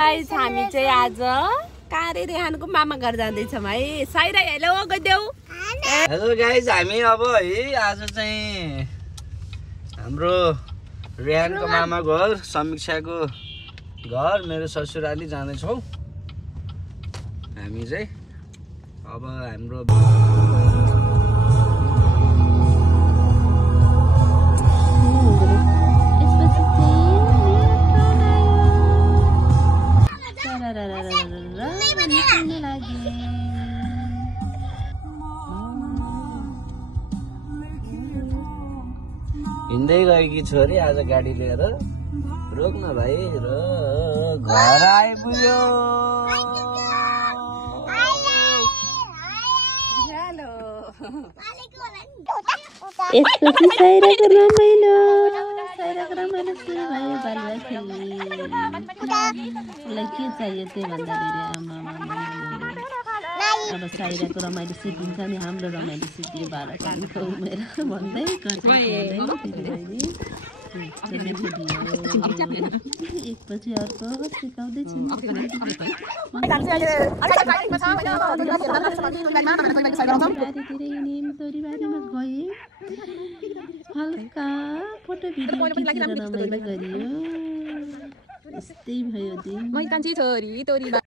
Guys हामी चाहिँ आज कारे रेहानको मामा घर जाँदैछौँ है। साइरा हेलो गइदेऊ। हेलो गाइस, हामी अब है आज चाहिँ हाम्रो रेहानको मामा घर समीक्षाको घर मेरो ससुराली जाँदैछौँ। हामी चाहिँ अब हाम्रो हिँड्दै गएकी छोरी आज गाडी लिएर रोक्न भाइ र घर आइपुग्यो। यसपछि साइराको रमाइलो सुरु भयो। बालुवा खेल्ने उसलाई के चाहियो त्यो भन्दा धेरै अब साइराको रमाइलो सिद्धिन्छ नि हाम्रो रमाइलो सिद्धि बालकको उमेर भन्दै एकपछि अर्को सिकाउँदैछु। तोरीबारीमा गए हल्का फोटो भिडियो रमाइलो गरियो। यस्तै भयो दिन।